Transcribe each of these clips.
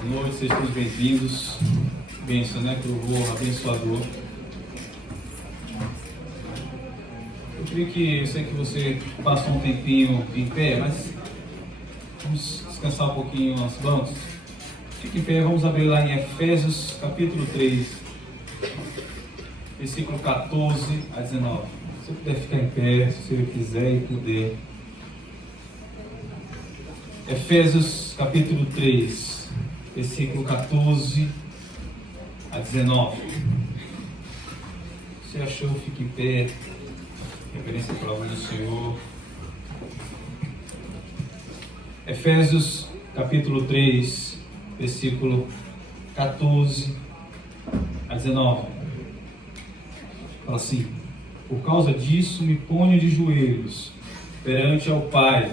Boa noite, sejam todos bem-vindos. Bênção, né? Que louvor abençoador. Eu sei que você passou um tempinho em pé, mas vamos descansar um pouquinho as mãos. Fique em pé, vamos abrir lá em Efésios capítulo 3, versículo 14 a 19. Se você puder ficar em pé, se você quiser e puder. Efésios capítulo 3, versículo 14 a 19. Se achou, fique em pé. Referência à palavra do Senhor. Efésios capítulo 3, versículo 14 a 19. Fala assim: por causa disso me ponho de joelhos perante ao Pai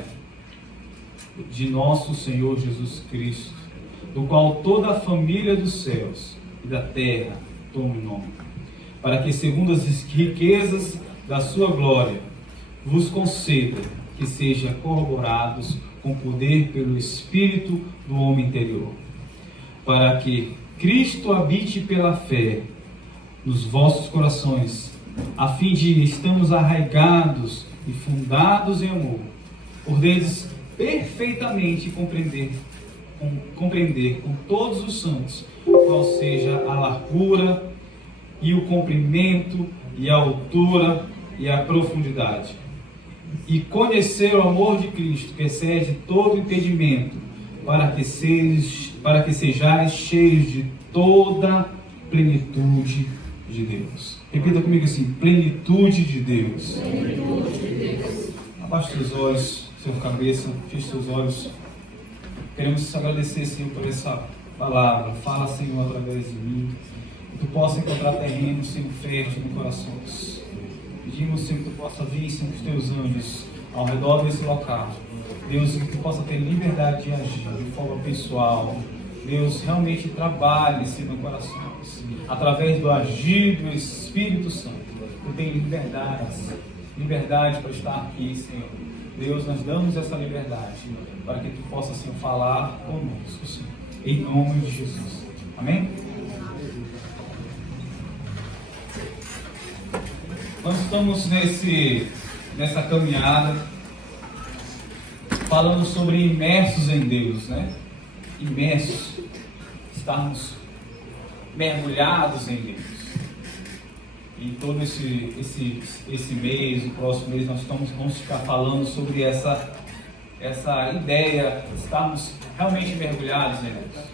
de nosso Senhor Jesus Cristo, do qual toda a família dos céus e da terra toma o nome, para que, segundo as riquezas da sua glória, vos conceda que sejam corroborados com poder pelo Espírito do homem interior, para que Cristo habite pela fé nos vossos corações, a fim de estarmos arraigados e fundados em amor, poderes perfeitamente compreender com todos os santos qual seja a largura e o comprimento e a altura e a profundidade, e conhecer o amor de Cristo que excede todo entendimento, para que sejais cheios de toda plenitude de Deus. Repita comigo assim: plenitude de Deus. Plenitude de Deus. Abaixe seus olhos, sua cabeça, feche seus olhos. Queremos agradecer, Senhor, por essa palavra. Fala, Senhor, através de mim, que tu possa encontrar terreno, Senhor, fértil no corações. Pedimos, Senhor, que tu possa vir, Senhor, com os teus anjos ao redor desse local. Deus, que tu possa ter liberdade de agir de forma pessoal. Deus, realmente trabalhe, Senhor, no corações, através do agir do Espírito Santo. Tu tem liberdade para estar aqui, Senhor. Deus, nós damos essa liberdade para que tu possa, Senhor, falar conosco, Senhor, em nome de Jesus. Amém? Nós estamos nessa caminhada falando sobre imersos em Deus, né? Imersos, estarmos mergulhados em Deus. E todo esse mês, o próximo mês, vamos ficar falando sobre essa ideia de estarmos realmente mergulhados em Deus.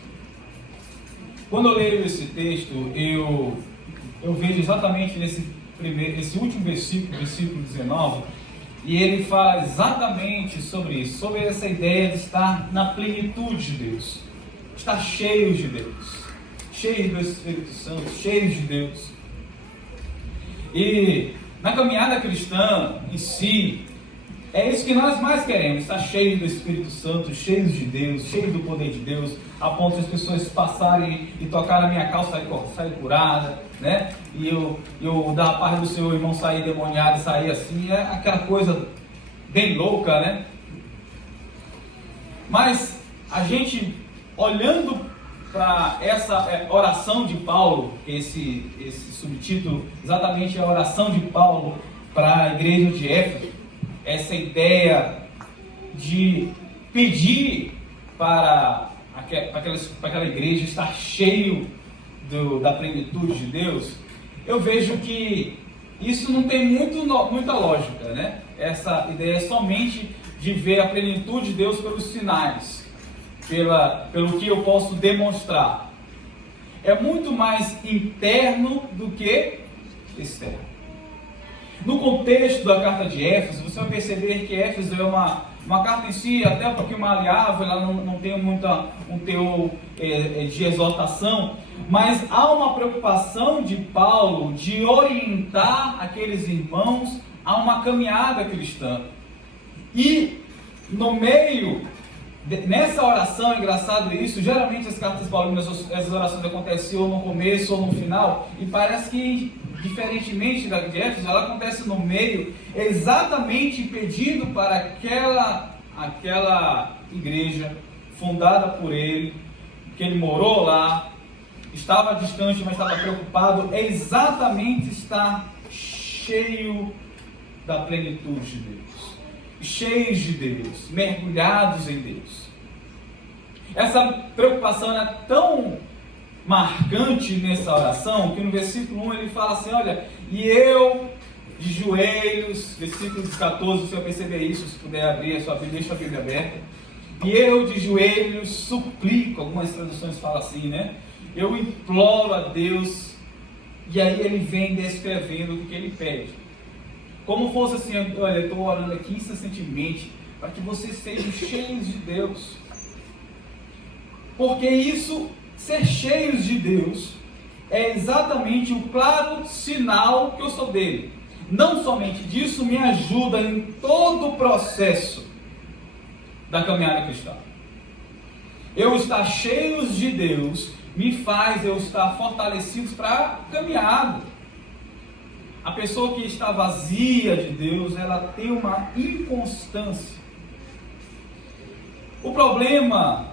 Quando eu leio esse texto, eu vejo exatamente esse último versículo 19, e ele fala exatamente sobre isso, sobre essa ideia de estar na plenitude de Deus, estar cheios de Deus, cheios do Espírito Santo, cheios de Deus. E na caminhada cristã em si, é isso que nós mais queremos: estar cheios do Espírito Santo, cheios de Deus, cheios do poder de Deus, a ponto de as pessoas passarem e tocar na minha calça e sair curada, né? E eu dar a paz do Senhor, irmão, sair demoniado e sair assim, é aquela coisa bem louca, né? Mas a gente, olhando para essa oração de Paulo, esse subtítulo, exatamente a oração de Paulo para a igreja de Éfeso, essa ideia de pedir para aquela igreja estar cheio da plenitude de Deus, eu vejo que isso não tem muita lógica, né? Essa ideia é somente de ver a plenitude de Deus pelos sinais, pelo que eu posso demonstrar. É muito mais interno do que externo. No contexto da carta de Éfeso, você vai perceber que Éfeso é uma carta em si até um pouquinho maleável, ela não tem um teor de exortação, mas há uma preocupação de Paulo de orientar aqueles irmãos a uma caminhada cristã. E no meio, nessa oração, é engraçado isso, geralmente as cartas paulinas, essas orações acontecem ou no começo ou no final, e parece que, diferentemente da de Éfeso, ela acontece no meio, exatamente pedindo para aquela igreja fundada por ele, que ele morou lá, estava distante, mas estava preocupado, é exatamente estar cheio da plenitude de Deus, cheios de Deus, mergulhados em Deus. Essa preocupação é tão marcante nessa oração que no versículo 1 ele fala assim, olha, e eu de joelhos, versículo 14, se eu perceber isso, se puder abrir a sua Bíblia, deixa a Bíblia aberta, e eu de joelhos suplico, algumas traduções falam assim, né? Eu imploro a Deus, e aí ele vem descrevendo o que ele pede. Como fosse assim, olha, eu estou orando aqui incessantemente, para que vocês sejam cheios de Deus. Porque isso, ser cheios de Deus, é exatamente o claro sinal que eu sou dele. Não somente disso, me ajuda em todo o processo da caminhada cristã. Eu estar cheios de Deus me faz eu estar fortalecido para a caminhada. A pessoa que está vazia de Deus, ela tem uma inconstância. O problema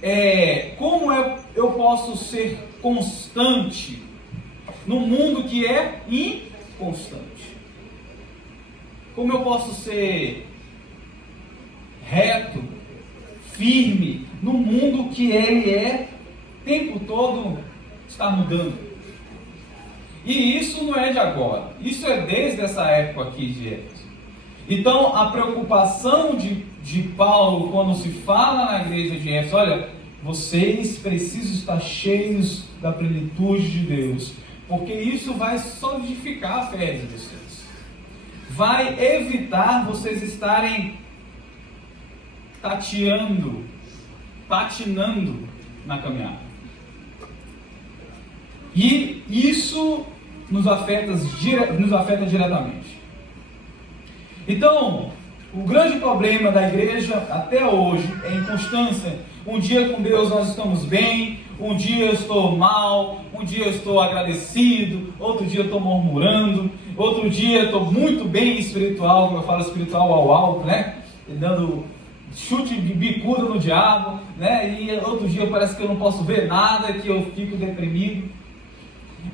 é como eu posso ser constante num mundo que é inconstante. Como eu posso ser reto, firme, num mundo que ele é o tempo todo está mudando. E isso não é de agora, isso é desde essa época aqui de Éfeso. Então a preocupação de Paulo quando se fala na igreja de Éfeso, olha, vocês precisam estar cheios da plenitude de Deus, porque isso vai solidificar a fé de vocês, vai evitar vocês estarem patinando na caminhada. E isso nos afeta diretamente. Então, o grande problema da igreja até hoje é a inconstância. Um dia com Deus nós estamos bem, um dia eu estou mal, um dia eu estou agradecido, outro dia eu estou murmurando, outro dia eu estou muito bem espiritual, como eu falo espiritual ao alto, né? Dando chute de bicuda no diabo, né? E outro dia parece que eu não posso ver nada, que eu fico deprimido.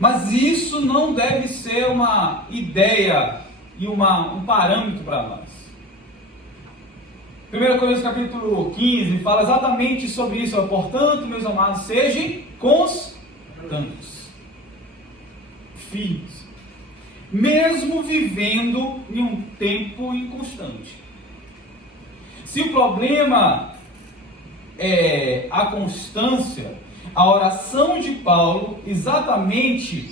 Mas isso não deve ser uma ideia e um parâmetro para nós. 1 Coríntios capítulo 15 fala exatamente sobre isso. Portanto, meus amados, sejam constantes, firmes, mesmo vivendo em um tempo inconstante. Se o problema é a constância, a oração de Paulo exatamente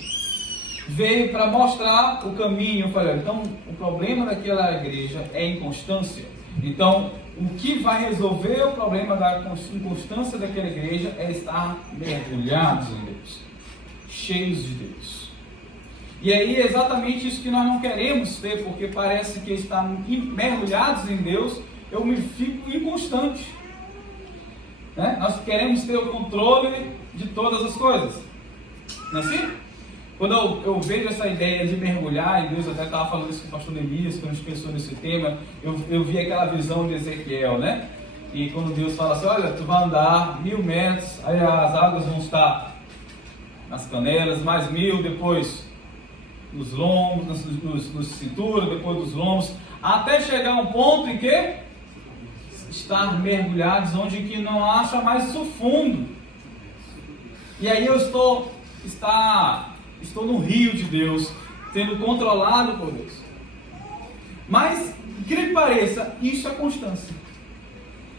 veio para mostrar o caminho. Eu falei, então o problema daquela igreja é a inconstância. Então o que vai resolver o problema da inconstância daquela igreja é estar mergulhados em Deus, cheios de Deus. E aí é exatamente isso que nós não queremos ter, porque parece que estar mergulhados em Deus, eu me fico inconstante. Né? Nós queremos ter o controle de todas as coisas, não é assim? Quando eu vejo essa ideia de mergulhar em Deus, eu até estava falando isso com o pastor Elias, quando a gente pensou nesse tema, eu vi aquela visão de Ezequiel, né? E quando Deus fala assim, olha, tu vai andar 1000 metros, aí as águas vão estar nas canelas, mais 1000, depois nos lombos, nos cintura, depois dos lombos, até chegar um ponto em que estar mergulhados, onde que não acha mais o fundo. E aí eu estou no rio de Deus, sendo controlado por Deus. Mas, que lhe pareça, isso é constância.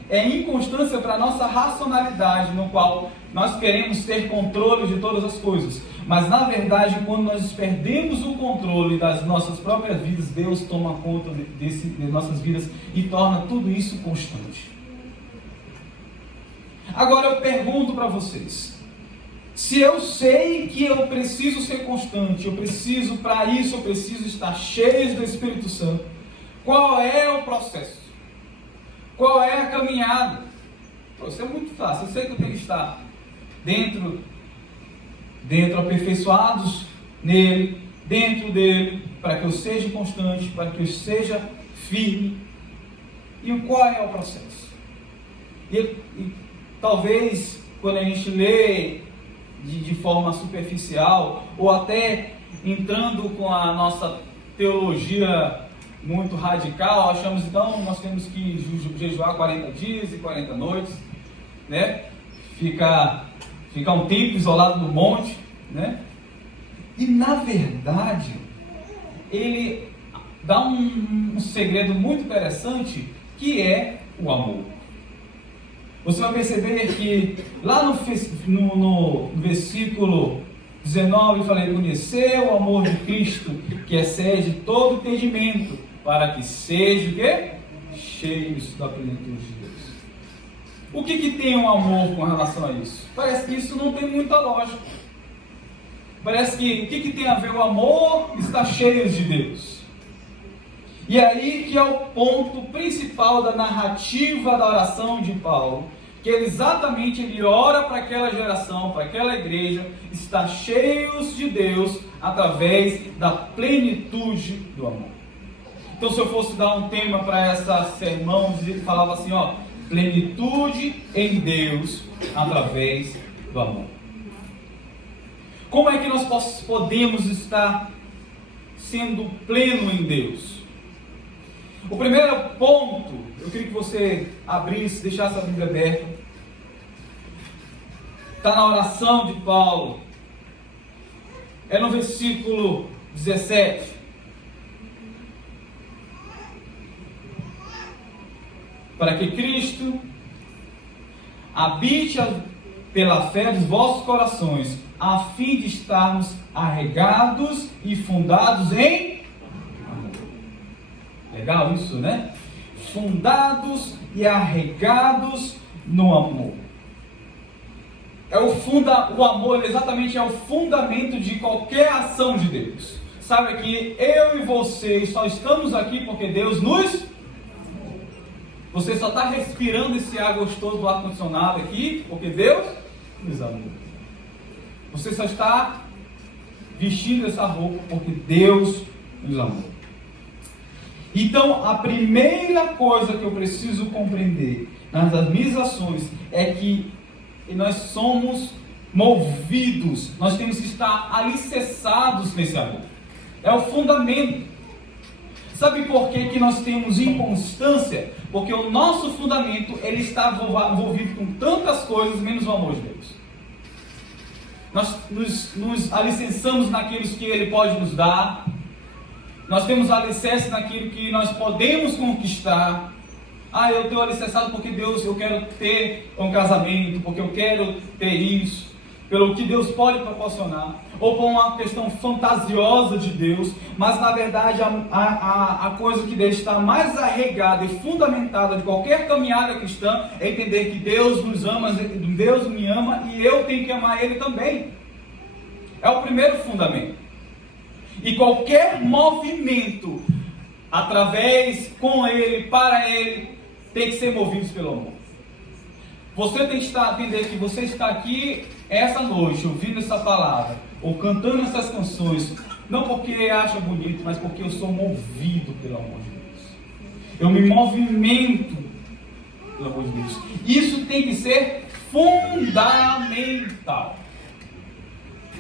É inconstância para a nossa racionalidade, no qual nós queremos ter controle de todas as coisas. Mas, na verdade, quando nós perdemos o controle das nossas próprias vidas, Deus toma conta de nossas vidas e torna tudo isso constante. Agora eu pergunto para vocês, se eu sei que eu preciso ser constante, para isso eu preciso estar cheio do Espírito Santo, qual é o processo? Qual é a caminhada? Isso é muito fácil. Eu sei que eu tenho que estar dentro aperfeiçoados nele, dentro dele, para que eu seja constante, para que eu seja firme. E qual é o processo? E talvez quando a gente lê de forma superficial, ou até entrando com a nossa teologia muito radical, achamos então nós temos que jejuar 40 dias e 40 noites, né? Ficar um tempo isolado do monte, né? E na verdade, ele dá um segredo muito interessante, que é o amor. Você vai perceber que lá no versículo 19, ele fala: conhecer o amor de Cristo, que excede todo entendimento, para que sejam o quê? Cheios da plenitude de Deus. O que tem um amor com relação a isso? Parece que isso não tem muita lógica. Parece que o que tem a ver o amor? Está cheio de Deus. E aí que é o ponto principal da narrativa da oração de Paulo, que ele ora para aquela geração, para aquela igreja, está cheios de Deus através da plenitude do amor. Então, se eu fosse dar um tema para essa sermão, ele falava assim, plenitude em Deus através do amor. Como é que nós podemos estar sendo pleno em Deus? O primeiro ponto, eu queria que você abrisse, deixasse a Bíblia aberta. Está na oração de Paulo. É no versículo 17. Para que Cristo habite pela fé dos vossos corações, a fim de estarmos arraigados e fundados em amor. Legal isso, né? Fundados e arraigados no amor. O amor exatamente é o fundamento de qualquer ação de Deus. Sabe que eu e você só estamos aqui porque Deus nos... Você só está respirando esse ar gostoso do ar-condicionado aqui porque Deus nos amou. Você só está vestindo essa roupa porque Deus nos amou. Então, a primeira coisa que eu preciso compreender nas minhas ações é que nós somos movidos, nós temos que estar alicerçados nesse amor. É o fundamento. Sabe por que nós temos inconstância? Porque o nosso fundamento ele está envolvido com tantas coisas, menos o amor de Deus. Nós nos alicerçamos naquilo que Ele pode nos dar. Nós temos alicerce naquilo que nós podemos conquistar. Eu tenho alicerçado porque Deus, eu quero ter um casamento, porque eu quero ter isso, pelo que Deus pode proporcionar, ou por uma questão fantasiosa de Deus, mas na verdade a coisa que deve estar mais arraigada e fundamentada de qualquer caminhada cristã é entender que Deus nos ama, Deus me ama e eu tenho que amar Ele também. É o primeiro fundamento. E qualquer movimento através, com Ele, para Ele, tem que ser movido pelo amor. Você tem que entender que você está aqui essa noite, ouvindo essa palavra, ou cantando essas canções, não porque acha bonito, mas porque eu sou movido pelo amor de Deus. Eu me movimento pelo amor de Deus. Isso tem que ser fundamental.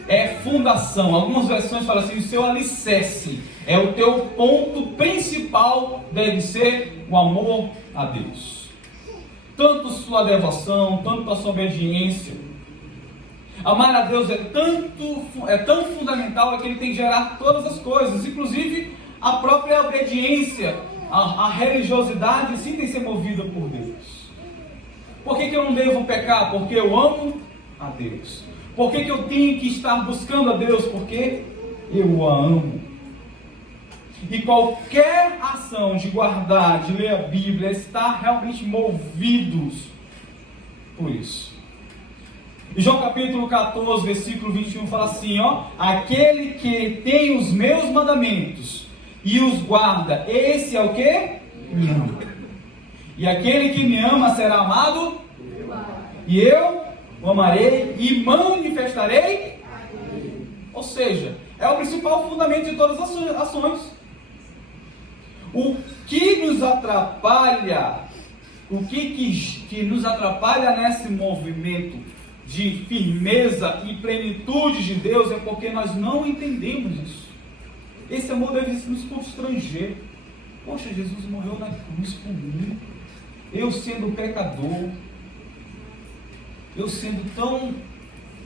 É fundação. Algumas versões falam assim, o seu alicerce, é o teu ponto principal, deve ser o amor a Deus. Tanto sua devoção, tanto a sua obediência. Amar a Deus é tão fundamental que ele tem que gerar todas as coisas, inclusive a própria obediência, a religiosidade sim tem que ser movida por Deus. Por que eu não devo pecar? Porque eu amo a Deus. Por que eu tenho que estar buscando a Deus? Porque eu a amo. E qualquer ação de guardar, de ler a Bíblia, está realmente movidos por isso. E João capítulo 14, versículo 21 fala assim, aquele que tem os meus mandamentos e os guarda, esse é o que? Me ama. E aquele que me ama será amado, e eu o amarei e manifestarei. Ou seja, é o principal fundamento de todas as ações. O que nos atrapalha, nos atrapalha nesse movimento de firmeza e plenitude de Deus é porque nós não entendemos isso. Esse amor deve nos constranger. Poxa, Jesus morreu na cruz por mim, eu sendo pecador, eu sendo tão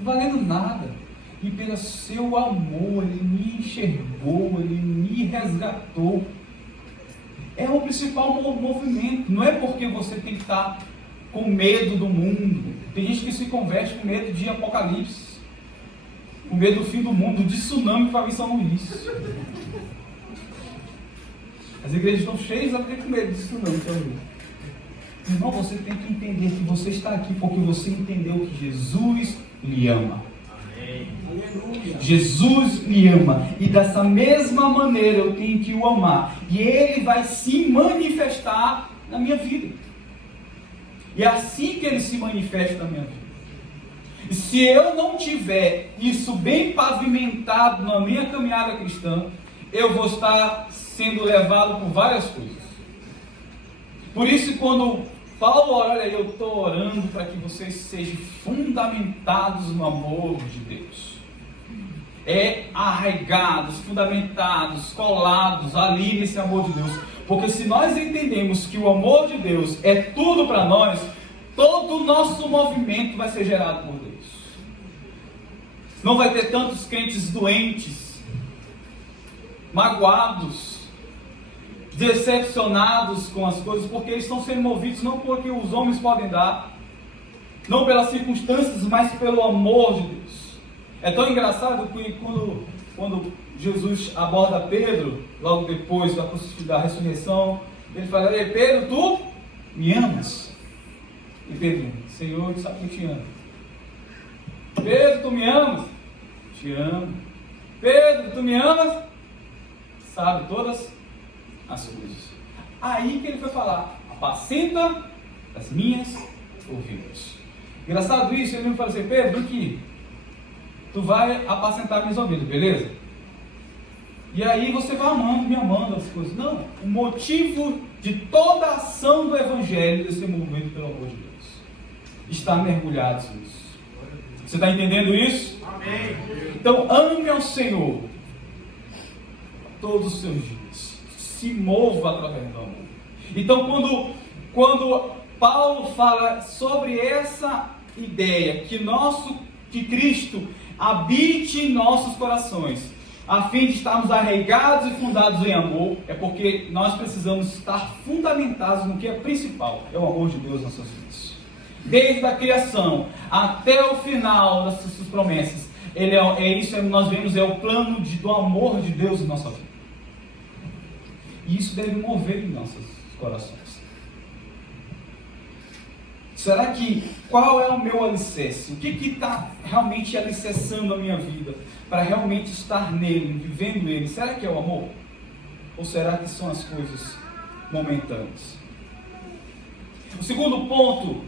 valendo nada, e pelo seu amor Ele me enxergou, Ele me resgatou. É o principal movimento. Não é porque você tem que estar com medo do mundo. Tem gente que se converte com medo de apocalipse, com medo do fim do mundo, de tsunami para vir São Luís. As igrejas estão cheias até com medo de tsunami para vir. Irmão, você tem que entender que você está aqui porque você entendeu que Jesus lhe ama. Jesus me ama, e dessa mesma maneira eu tenho que o amar, e Ele vai se manifestar na minha vida. E é assim que Ele se manifesta na minha vida. E se eu não tiver isso bem pavimentado na minha caminhada cristã, eu vou estar sendo levado por várias coisas. Por isso, quando Paulo ora, olha, eu estou orando para que vocês sejam fundamentados no amor de Deus. Arraigados, fundamentados, colados ali nesse amor de Deus. Porque se nós entendemos que o amor de Deus é tudo para nós, todo o nosso movimento vai ser gerado por Deus. Não vai ter tantos crentes doentes, magoados, decepcionados com as coisas, porque eles estão sendo movidos não porque os homens podem dar, não pelas circunstâncias, mas pelo amor de Deus. É tão engraçado que quando Jesus aborda Pedro, logo depois da ressurreição, ele fala: ei, Pedro, tu me amas? E Pedro: Senhor, tu sabe que eu te amo. Pedro, tu me amas? Te amo. Pedro, tu me amas? Sabe todas as coisas. Aí que ele foi falar: apacenta as minhas ovelhas. Engraçado isso, ele me falou assim: Pedro, que tu vai apacentar minhas ovelhas, beleza? E aí você vai me amando as coisas. Não, o motivo de toda a ação do Evangelho, desse movimento pelo amor de Deus, está mergulhado nisso. Você está entendendo isso? Amém. Então ame ao Senhor todos os seus dias. Se mova através do amor. Então quando Paulo fala sobre essa ideia que Cristo habite em nossos corações, a fim de estarmos arraigados e fundados em amor, é porque nós precisamos estar fundamentados no que é principal, é o amor de Deus nas nossas vidas. Desde a criação até o final das suas promessas, nós vemos, é o plano do amor de Deus em nossa vida. E isso deve mover em nossos corações. Será qual é o meu alicerce? O que está realmente alicerçando a minha vida para realmente estar nele, vivendo ele? Será que é o amor? Ou será que são as coisas momentâneas? O segundo ponto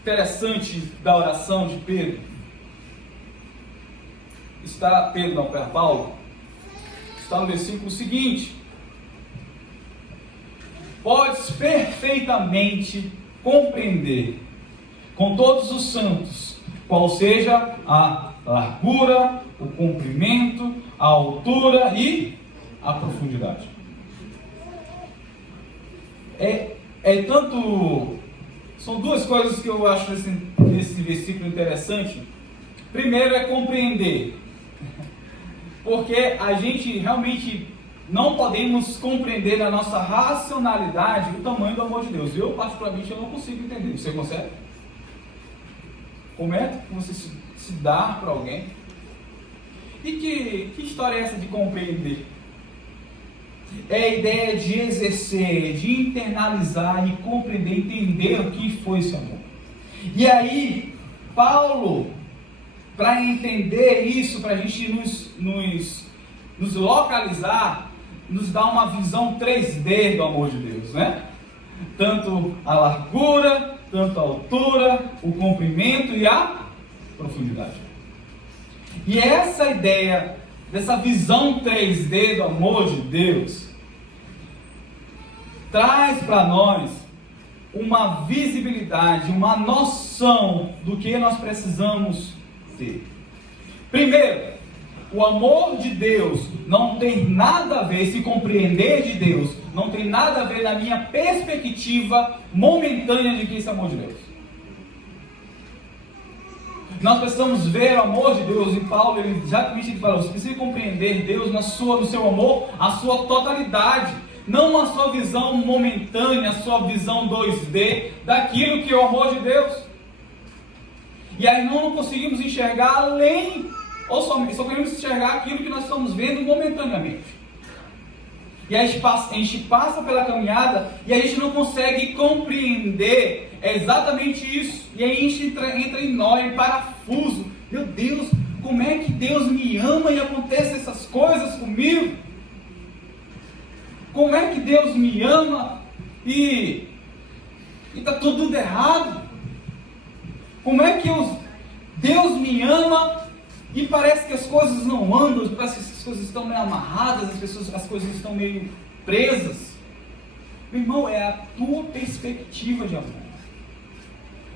interessante da oração de Pedro, Paulo, está no versículo seguinte: podes perfeitamente compreender com todos os santos qual seja a largura, o comprimento, a altura e a profundidade. São duas coisas que eu acho nesse versículo interessante. Primeiro é compreender, porque a gente realmente não podemos compreender na nossa racionalidade o tamanho do amor de Deus. Eu, particularmente, eu não consigo entender. Você consegue? Como é que você se dá para alguém? E que história é essa de compreender? É a ideia de exercer, de internalizar e compreender, entender o que foi esse amor. E aí, Paulo, para entender isso, para a gente nos localizar, nos dá uma visão 3D do amor de Deus, né? Tanto a largura, tanto a altura, o comprimento e a profundidade. E essa ideia, dessa visão 3D do amor de Deus, traz para nós uma visibilidade, uma noção do que nós precisamos ter. Primeiro, o amor de Deus não tem nada a ver, se compreender de Deus, não tem nada a ver na minha perspectiva momentânea de que esse amor de Deus. Nós precisamos ver o amor de Deus, e Paulo, ele falou, você precisa compreender Deus no seu amor, a sua totalidade, não a sua visão momentânea, a sua visão 2D, daquilo que é o amor de Deus. E aí não conseguimos enxergar além, ou só queremos enxergar aquilo que nós estamos vendo momentaneamente. E aí a gente passa pela caminhada e a gente não consegue compreender exatamente isso. E aí a gente entra em nó, em parafuso. Meu Deus, como é que Deus me ama e acontecem essas coisas comigo? Como é que Deus me ama e está tudo errado? Como é que Deus me ama e parece que as coisas não andam, parece que as coisas estão meio amarradas, as coisas estão meio presas? Meu irmão, é a tua perspectiva de amor.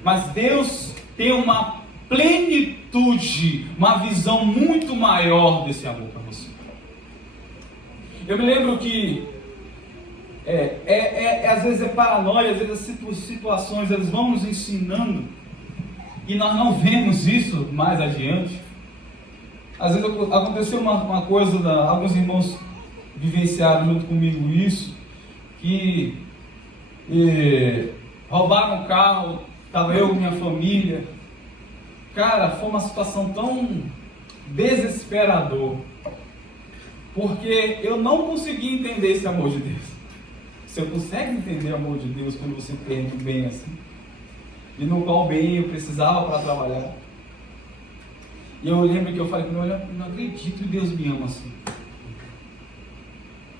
Mas Deus tem uma plenitude, uma visão muito maior desse amor para você. Eu me lembro que às vezes é paranoia, às vezes as situações elas vão nos ensinando e nós não vemos isso mais adiante. Às vezes aconteceu uma coisa, alguns irmãos vivenciaram junto comigo isso, que roubaram um carro, estava eu com minha família. Cara, foi uma situação tão desesperadora, porque eu não consegui entender esse amor de Deus. Você consegue entender o amor de Deus quando você perde o bem assim? E no qual bem eu precisava para trabalhar. E eu lembro que eu falei, eu não acredito que Deus me ama assim.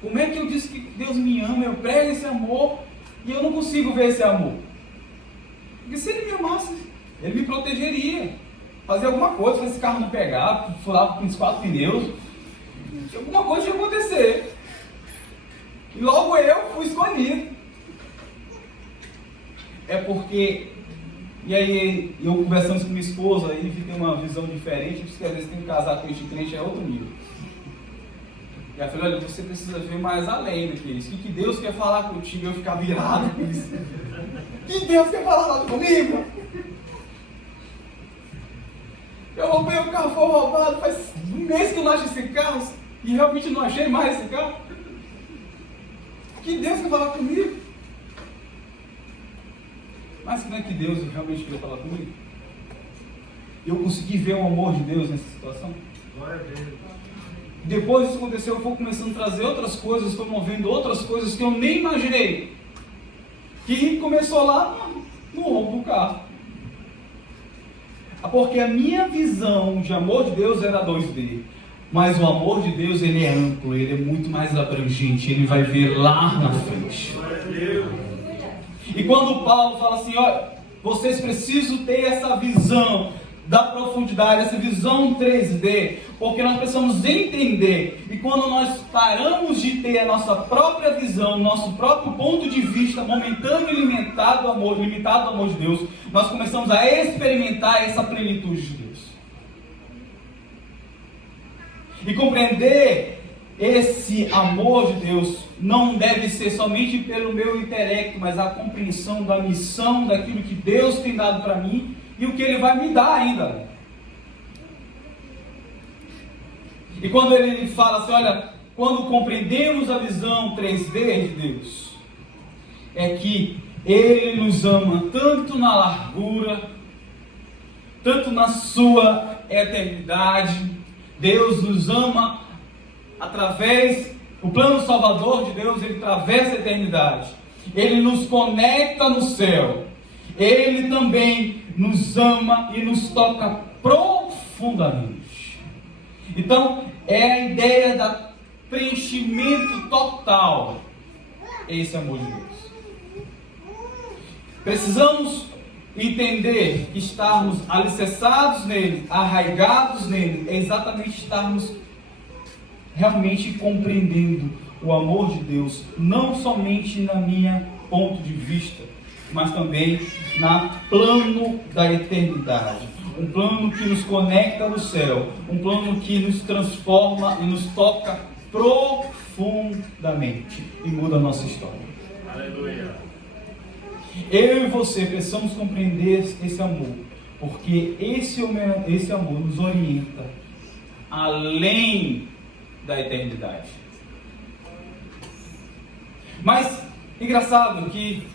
Como é que eu disse que Deus me ama? Eu prego esse amor e eu não consigo ver esse amor. Porque se Ele me amasse, Ele me protegeria. Fazer alguma coisa, se esse carro não pegar, furar com os 4 pneus, alguma coisa ia acontecer. E logo eu fui escolhido. É porque... E aí, eu conversando com minha esposa, aí tem uma visão diferente, porque às vezes tem que casar com este crente, é outro nível. E ela falou, olha, você precisa ver mais além do que isso. O que Deus quer falar contigo? Eu ficar virado com isso. O que Deus quer falar comigo? Eu roubei o carro, foi roubado, faz um mês que eu não acho esse carro, e realmente não achei mais esse carro. O que Deus quer falar comigo? Mas não é que Deus realmente queria falar comigo? Eu consegui ver o amor de Deus nessa situação. Glória a Deus. Depois disso aconteceu, eu fui começando a trazer outras coisas, foi movendo outras coisas que eu nem imaginei. Que começou lá no roubo do carro. Porque a minha visão de amor de Deus era 2D. Mas o amor de Deus, ele é amplo, ele é muito mais abrangente, ele vai ver lá na frente. Glória a Deus. E quando Paulo fala assim, olha, vocês precisam ter essa visão da profundidade, essa visão 3D, porque nós precisamos entender, e quando nós paramos de ter a nossa própria visão, nosso próprio ponto de vista momentâneo e limitado do amor de Deus, nós começamos a experimentar essa plenitude de Deus. E compreender esse amor de Deus não deve ser somente pelo meu intelecto, mas a compreensão da missão, daquilo que Deus tem dado para mim e o que Ele vai me dar ainda. E quando ele fala assim, olha, quando compreendemos a visão 3D de Deus, é que Ele nos ama tanto na largura, tanto na sua eternidade. Deus nos ama através, o plano salvador de Deus, ele atravessa a eternidade. Ele nos conecta no céu. Ele também nos ama e nos toca profundamente. Então, é a ideia do preenchimento total. Esse amor de Deus. Precisamos entender que estarmos alicerçados nele, arraigados nele, é exatamente estarmos realmente compreendendo o amor de Deus, não somente na minha ponto de vista, mas também no plano da eternidade. Um plano que nos conecta no céu, um plano que nos transforma e nos toca profundamente e muda a nossa história. Aleluia. Eu e você precisamos compreender esse amor, porque esse amor nos orienta além da eternidade. Mas, engraçado que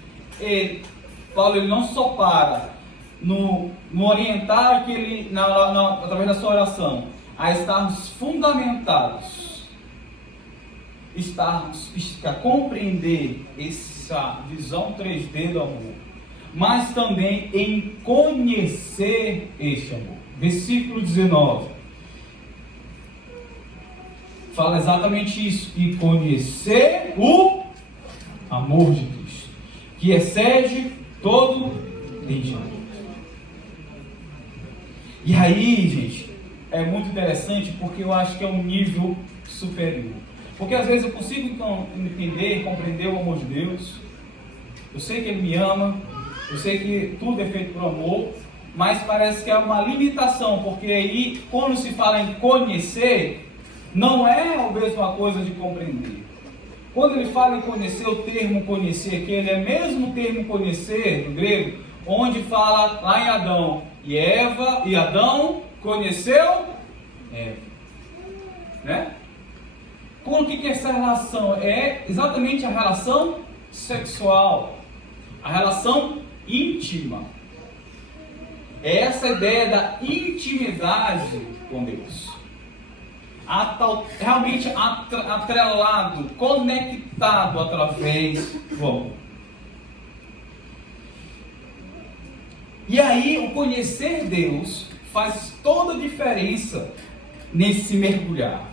Paulo ele não só para no orientar que ele, através da sua oração, a estarmos fundamentados, a compreender essa visão 3D do amor, mas também em conhecer este amor. Versículo 19 fala exatamente isso: e conhecer o amor de Cristo, que excede todo entendimento. E aí, gente, é muito interessante, porque eu acho que é um nível superior. Porque às vezes eu consigo então entender, compreender o amor de Deus. Eu sei que Ele me ama, eu sei que tudo é feito por amor, mas parece que é uma limitação, porque aí, quando se fala em conhecer, não é a mesma coisa de compreender. Quando ele fala em conhecer, o termo conhecer, que ele é mesmo o termo conhecer, no grego, onde fala lá em Adão, e Adão conheceu Eva. Né? Com o que é essa relação? É exatamente a relação sexual, a relação íntima. É essa ideia da intimidade com Deus. Realmente atrelado, conectado através do amor. E aí o conhecer Deus faz toda a diferença nesse mergulhar.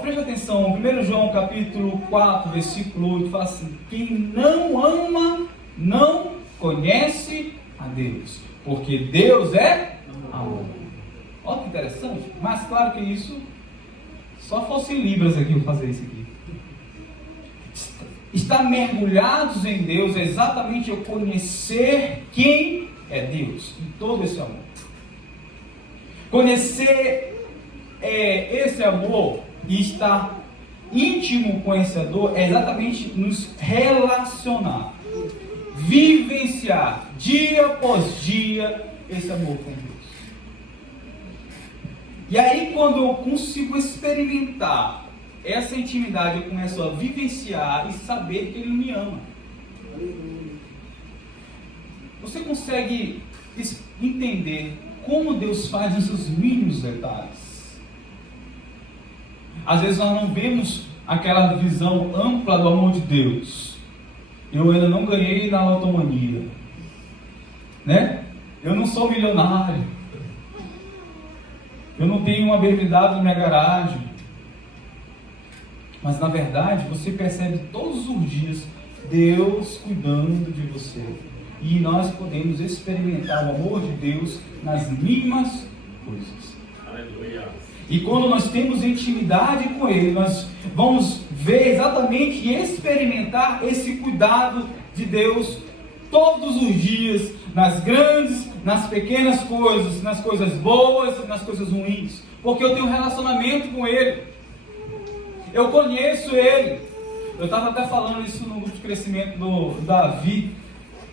Preste atenção, 1 João capítulo 4, versículo 8, fala assim: quem não ama, não conhece a Deus, porque Deus é amor. Olha que interessante, mas claro que isso, só fosse em Libras aqui eu fazer isso aqui. Estar mergulhados em Deus é exatamente eu conhecer quem é Deus, em todo esse amor. Conhecer esse amor e estar íntimo com esse amor é exatamente nos relacionar, vivenciar dia após dia esse amor com Deus. E aí, quando eu consigo experimentar essa intimidade, eu começo a vivenciar e saber que Ele me ama. Você consegue entender como Deus faz nos seus mínimos detalhes? Às vezes nós não vemos aquela visão ampla do amor de Deus. Eu ainda não ganhei na lotomania, né? Eu não sou milionário. Eu não tenho uma BMW na minha garagem. Mas na verdade você percebe todos os dias Deus cuidando de você. E nós podemos experimentar o amor de Deus nas mínimas coisas. Aleluia. E quando nós temos intimidade com Ele, nós vamos ver exatamente e experimentar esse cuidado de Deus todos os dias, nas grandes, nas pequenas coisas, nas coisas boas, nas coisas ruins, porque eu tenho um relacionamento com Ele, eu conheço Ele. Eu estava até falando isso no grupo de crescimento do Davi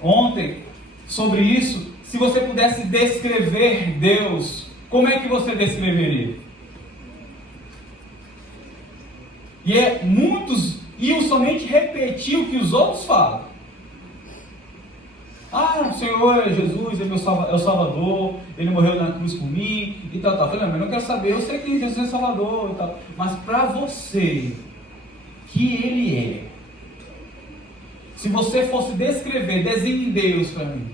ontem, sobre isso. Se você pudesse descrever Deus, como é que você descreveria? E muitos iam somente repetir o que os outros falam. O Senhor Jesus é o Salvador, Ele morreu na cruz por mim, e tal. Eu falei, não, mas eu não quero saber, eu sei que Jesus é Salvador, e tal. Mas para você, que Ele é, se você fosse descrever, desenhe Deus para mim.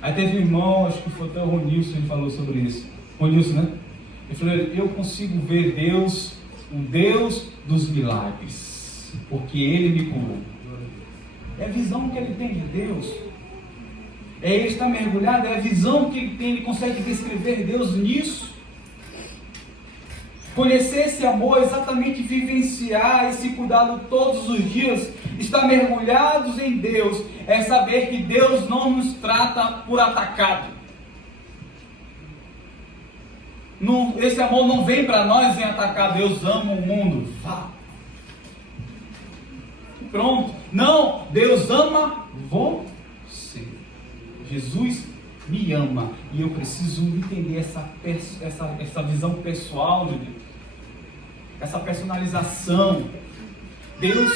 Aí teve um irmão, acho que foi até o Ronilson, ele falou sobre isso. Ronilson, né? Ele falou, eu consigo ver Deus, o Deus dos milagres, porque Ele me curou. É a visão que ele tem de Deus. Ele está mergulhado, é a visão que ele tem, ele consegue descrever Deus nisso. Conhecer esse amor é exatamente vivenciar esse cuidado todos os dias, estar mergulhados em Deus, é saber que Deus não nos trata por atacado. Esse amor não vem para nós em atacar. Deus ama o mundo, vá. Pronto. Não, Deus ama você. Jesus me ama e eu preciso entender essa visão pessoal de Deus, essa personalização. Deus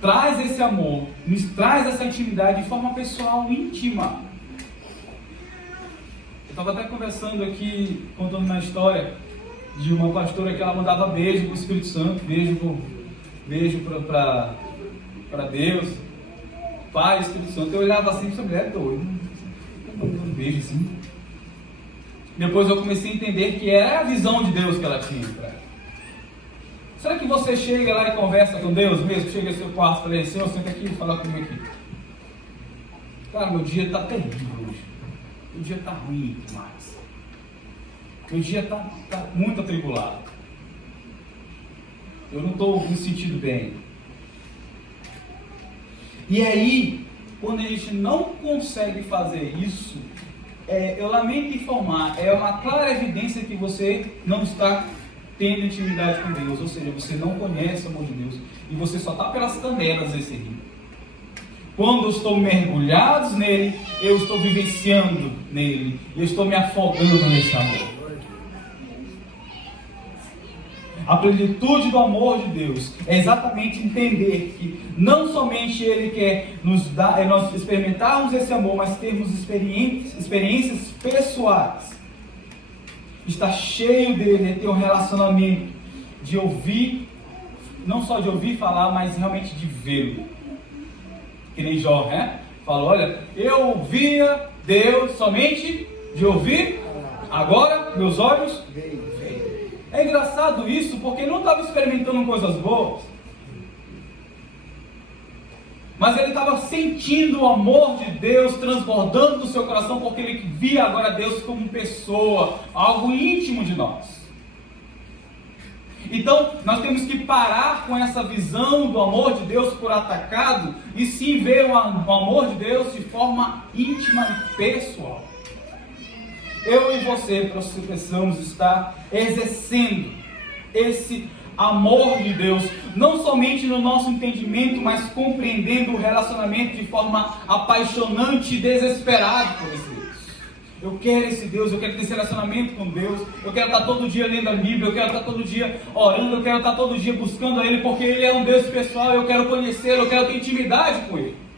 traz esse amor, nos traz essa intimidade de forma pessoal, íntima. Eu estava até conversando aqui, contando uma história de uma pastora que ela mandava beijo para o Espírito Santo, beijo para Deus, Pai, Espírito Santo. Eu olhava assim, essa mulher é doida, um beijo assim. Depois eu comecei a entender que era a visão de Deus que ela tinha para ela. Será que você chega lá e conversa com Deus mesmo? Chega ao seu quarto e fala, Senhor, senta aqui e fala comigo aqui. Cara, meu dia está terrível hoje. Meu dia está ruim demais. Meu dia está muito atribulado. Eu não estou me sentindo bem. E aí, quando a gente não consegue fazer isso, eu lamento informar, é uma clara evidência que você não está tendo intimidade com Deus, ou seja, você não conhece o amor de Deus e você só está pelas canelas desse rio. Quando eu estou mergulhado nele, eu estou vivenciando nele, eu estou me afogando nesse amor. A plenitude do amor de Deus é exatamente entender que não somente Ele quer nos dar, nós experimentarmos esse amor, mas termos experiências pessoais. Estar cheio dele, ter um relacionamento, de ouvir, não só de ouvir falar, mas realmente de vê-lo. Que nem Jó, né? Falou, olha, eu ouvia Deus somente de ouvir, agora meus olhos veem. É engraçado isso, porque ele não estava experimentando coisas boas, mas ele estava sentindo o amor de Deus transbordando do seu coração, porque ele via agora Deus como pessoa, algo íntimo de nós. Então, nós temos que parar com essa visão do amor de Deus por atacado, e sim ver o amor de Deus de forma íntima e pessoal. Eu e você precisamos estar exercendo esse amor de Deus, não somente no nosso entendimento, mas compreendendo o relacionamento de forma apaixonante e desesperada por esse Deus. Eu quero esse Deus, eu quero ter esse relacionamento com Deus, eu quero estar todo dia lendo a Bíblia, eu quero estar todo dia orando, eu quero estar todo dia buscando a Ele, porque Ele é um Deus pessoal, eu quero conhecê-lo, eu quero ter intimidade com Ele.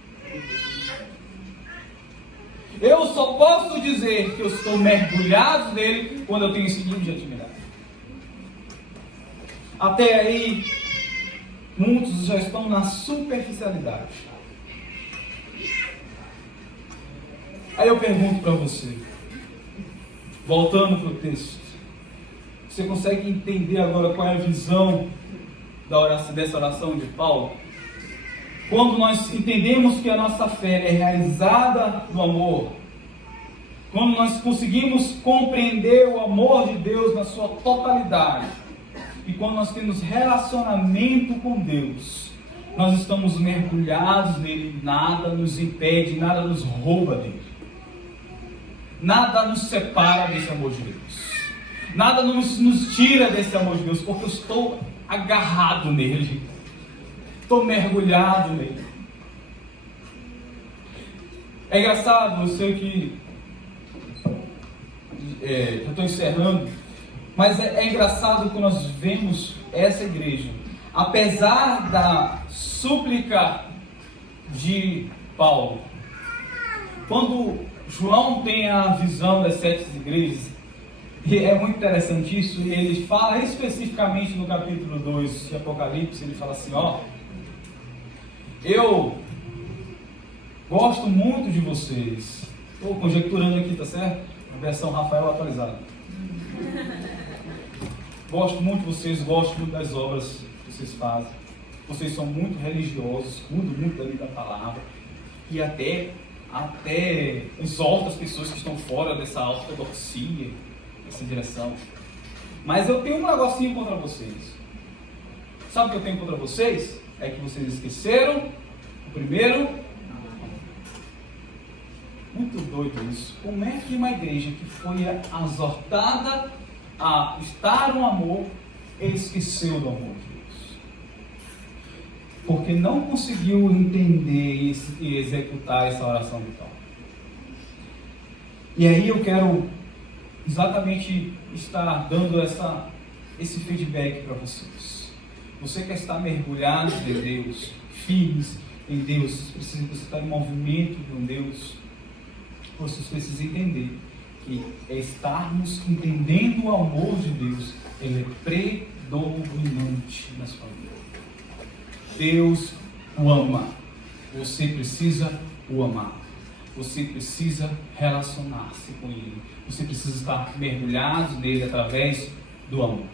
Eu só posso dizer que eu estou mergulhado nele quando eu tenho esse nível de intimidade. Até aí, muitos já estão na superficialidade. Aí eu pergunto para você, voltando para o texto, você consegue entender agora qual é a visão dessa oração de Paulo? Quando nós entendemos que a nossa fé é realizada no amor, quando nós conseguimos compreender o amor de Deus na sua totalidade, e quando nós temos relacionamento com Deus, nós estamos mergulhados nele, nada nos impede, nada nos rouba dele, nada nos separa desse amor de Deus, nada nos tira desse amor de Deus, porque eu estou agarrado nele, estou mergulhado nele. É engraçado, eu sei que já estou encerrando, mas é engraçado quando nós vemos essa igreja, apesar da súplica de Paulo, quando João tem a visão das 7 igrejas, e é muito interessante isso, e ele fala especificamente no capítulo 2 de Apocalipse, ele fala assim, eu gosto muito de vocês, estou conjecturando aqui, tá certo? A versão Rafael atualizada. Gosto muito de vocês, gosto muito das obras que vocês fazem. Vocês são muito religiosos, cuidam muito da palavra, e até exaltam as pessoas que estão fora dessa ortodoxia, dessa direção. Mas eu tenho um negocinho contra vocês. Sabe o que eu tenho contra vocês? É que vocês esqueceram o primeiro. Muito doido isso. Como é que uma igreja que foi exortada a estar no amor, esqueceu do amor de Deus? Porque não conseguiu entender e executar essa oração vital. E aí eu quero exatamente estar dando esse feedback para vocês. Você quer estar mergulhado em Deus, firmes em Deus, você precisa estar em movimento com Deus. Vocês precisam entender que estarmos entendendo o amor de Deus, ele é predominante na sua vida. Deus o ama. Você precisa o amar. Você precisa relacionar-se com ele. Você precisa estar mergulhado nele através do amor.